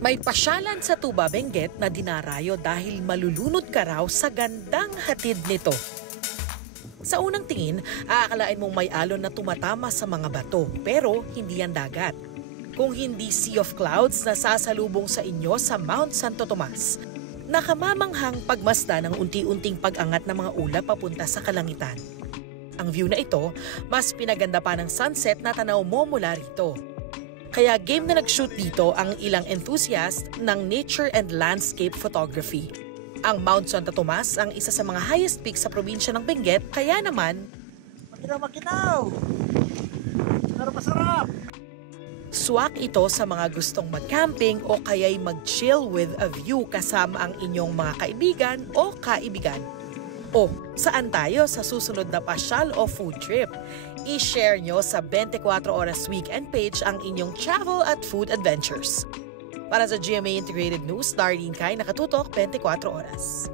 May pasyalan sa Tuba, Benguet na dinarayo dahil malulunod ka raw sa gandang hatid nito. Sa unang tingin, aakalain mong may alon na tumatama sa mga bato, pero hindi yan dagat. Kung hindi sea of clouds na sasalubong sa inyo sa Mount Santo Tomas, nakamamanghang pagmasdan ng unti-unting pag-angat ng mga ulap papunta sa kalangitan. Ang view na ito, mas pinaganda pa ng sunset na tanaw mo mula rito. Kaya game na nag-shoot dito ang ilang enthusiast ng nature and landscape photography. Ang Mount Santo Tomas ang isa sa mga highest peak sa probinsya ng Benguet, kaya naman Makinaw! Pero masarap! swak ito sa mga gustong mag-camping o kaya'y mag-chill with a view kasama ang inyong mga kaibigan o kaibigan. O, saan tayo sa susunod na pasyal o food trip? I-share nyo sa 24 Oras Weekend page ang inyong travel at food adventures. Para sa GMA Integrated News, Darlene Kai, nakatutok 24 Oras.